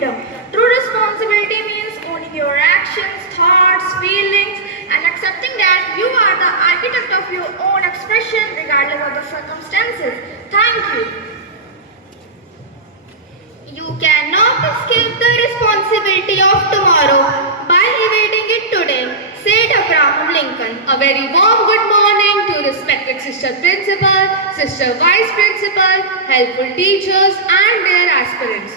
freedom. True responsibility means owning your actions, thoughts, feelings, and accepting that you are the architect of your own expression regardless of the circumstances. Thank you. You cannot escape the responsibility of tomorrow by evading it today, said Abraham Lincoln. A very warm good morning to respected Sister Principal, Sister Vice Principal, helpful teachers and their aspirants.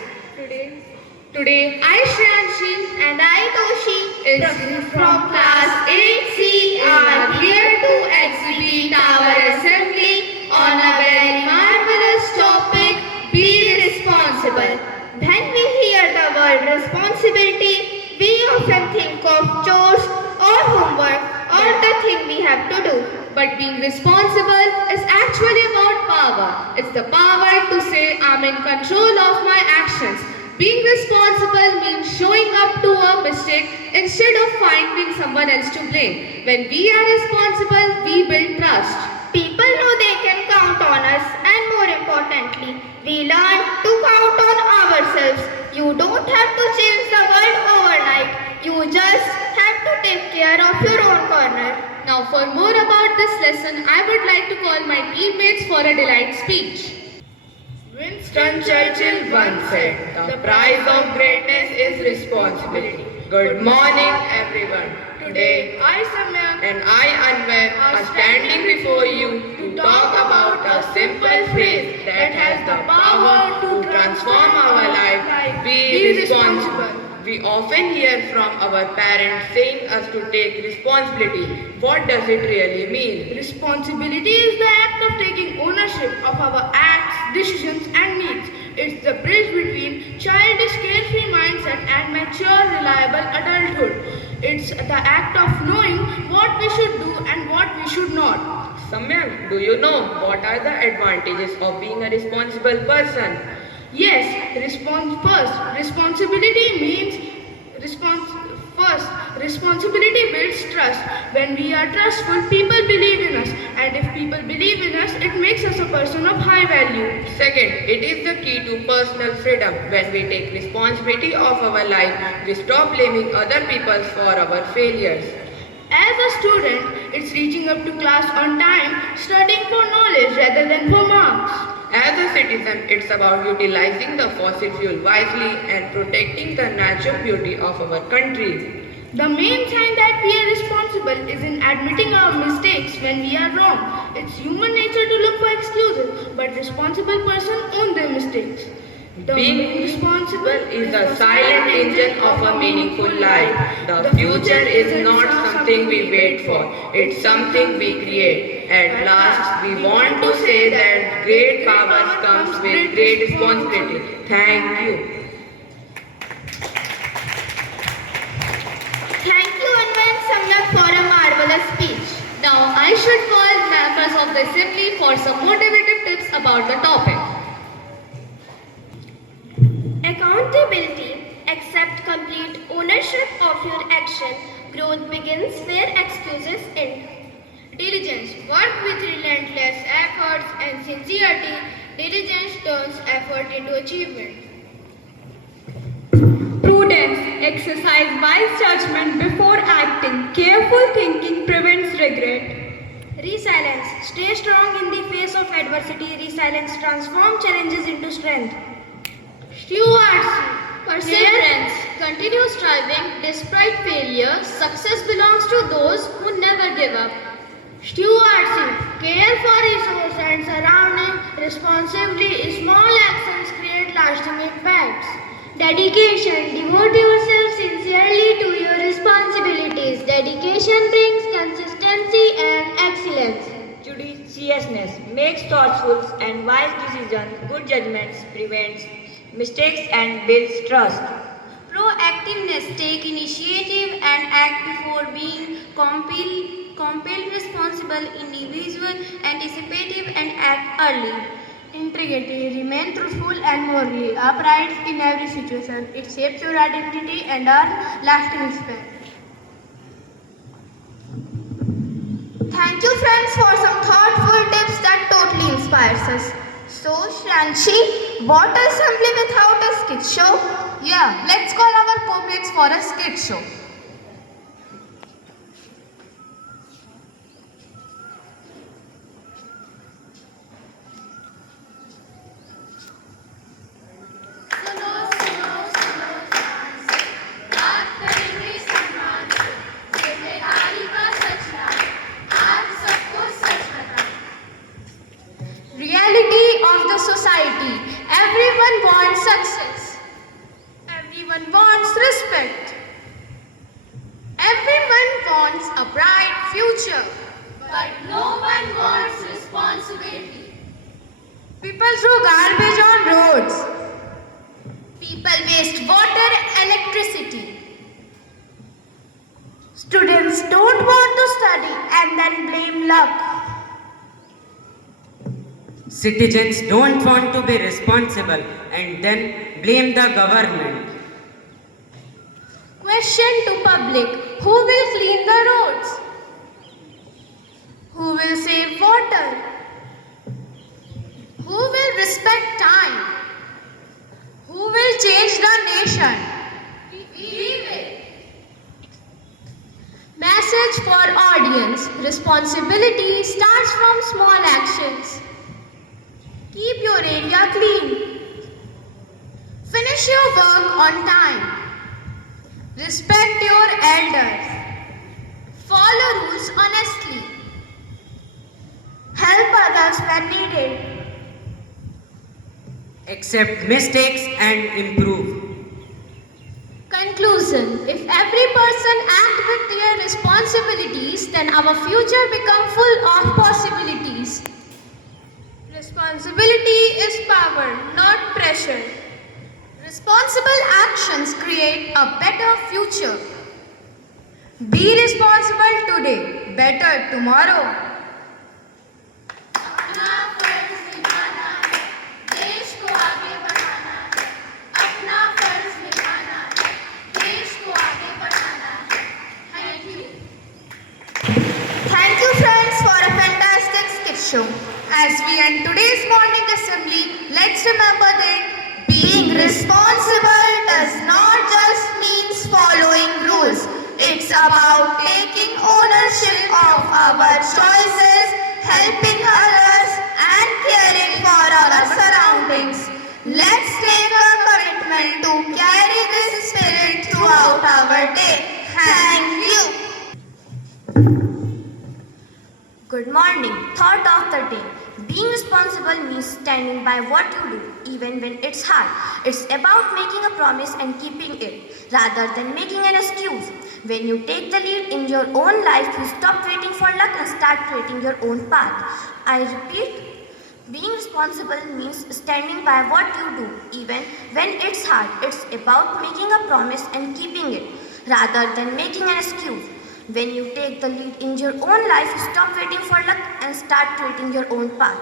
Today I Shreyanshi And I, Toshi, is from class 8C are here to exhibit our assembly on a very marvelous topic, be responsible. when we hear the word responsibility, we often think of chores or homework or the thing we have to do. But being responsible is actually about power. It's the power to say I'm in control of my actions. Being responsible means showing up to a mistake instead of finding someone else to blame. When we are responsible, we build trust. People know they can count on us, and more importantly, we learn to count on ourselves. You don't have to change the world overnight. You just have to take care of your own corner. Now for more about this lesson, I would like to call my teammates for a delight speech. Winston Churchill once said, "The price of greatness is responsibility." Good morning, everyone. Today, I, Samyak, and I, Anwar, are standing before you to talk about a simple phrase that has the power to transform our life: be responsible. We often hear from our parents saying us to take responsibility. What does it really mean? Responsibility is the act of taking ownership of our acts, decisions, and needs. It's the bridge between childish, carefree mindset and mature, reliable adulthood. It's the act of knowing what we should do and what we should not. Samyak, do you know what are the advantages of being a responsible person? Yes, first. Responsibility means first. Responsibility builds trust. When we are trustful, people believe in us. And if people believe in us, it makes us a person of high value. Second, it is the key to personal freedom. When we take responsibility of our life, we stop blaming other people for our failures. As a student, it's reaching up to class on time, studying for knowledge rather than for marks. As a citizen, it's about utilizing the fossil fuel wisely and protecting the natural beauty of our country. The main sign that we are responsible is in admitting our mistakes when we are wrong. It's human nature to look for excuses, but responsible person own their mistakes. Being responsible is the silent engine of a meaningful life. The future is not something we wait for, it's something we create. At last, we want to say that great power comes with great responsibility. Thank you. Thank you, Anwar and Samyak, for a marvelous speech. Now I should call members of the assembly for some motivative tips about the topic. Accountability. Accept complete ownership of your action. Growth begins where excuses end. Diligence. Work with relentless efforts and sincerity. Diligence turns effort into achievement. Prudence. Exercise wise judgment before acting. Careful thinking prevents regret. Resilience. Stay strong in the face of adversity. Resilience transforms challenges into strength. Stewardship. Perseverance. Continue striving despite failure. Success belongs to those who never give up. Stewardship. Care for resources and surroundings responsibly. Small actions create lasting impacts. Dedication. Devote yourself sincerely to your responsibilities. Dedication brings consistency and excellence. Judiciousness makes thoughtful and wise decisions. Good judgments prevents mistakes and builds trust. Proactiveness. Take initiative and act before being compelled. Responsible individual. Anticipative and act early. Integrity. Remain truthful and morally upright in every situation. It shapes your identity and earn lasting respect. Thank you, friends, for some thoughtful tips that totally inspires us. So, Shranshi, what assembly without a skit show? Yeah, let's call our comrades for a skit show. Reality of the society. Everyone wants success. Everyone wants respect. Everyone wants a bright future. But no one wants responsibility. People throw garbage on roads. People waste water, electricity. Students don't want to study and then blame luck. Citizens don't want to be responsible and then blame the government. Question to public. Who will clean the roads? Who will save water? Who will respect time? Who will change the nation? We will. Message for audience. Responsibility starts from small actions. Keep your area clean. Finish your work on time. Respect your elders. Follow rules honestly. Help others when needed. Accept mistakes and improve. Conclusion. If every person act with their responsibilities, then our future become full of possibilities. Responsibility is power, not pressure. Responsible actions create a better future. Be responsible today, better tomorrow. Thank you friends for a fantastic skit show. As we end today's morning assembly, let's remember that being responsible does not just mean following rules. It's about taking ownership of our choices, helping others and caring for our surroundings. Let's take a commitment to carry this spirit throughout our day. Thank you. Good morning. Thought of the day. Being responsible means standing by what you do, even when it's hard. It's about making a promise and keeping it, rather than making an excuse. When you take the lead in your own life, you stop waiting for luck and start creating your own path. I repeat, being responsible means standing by what you do, even when it's hard. It's about making a promise and keeping it, rather than making an excuse. When you take the lead in your own life, stop waiting for luck and start creating your own path.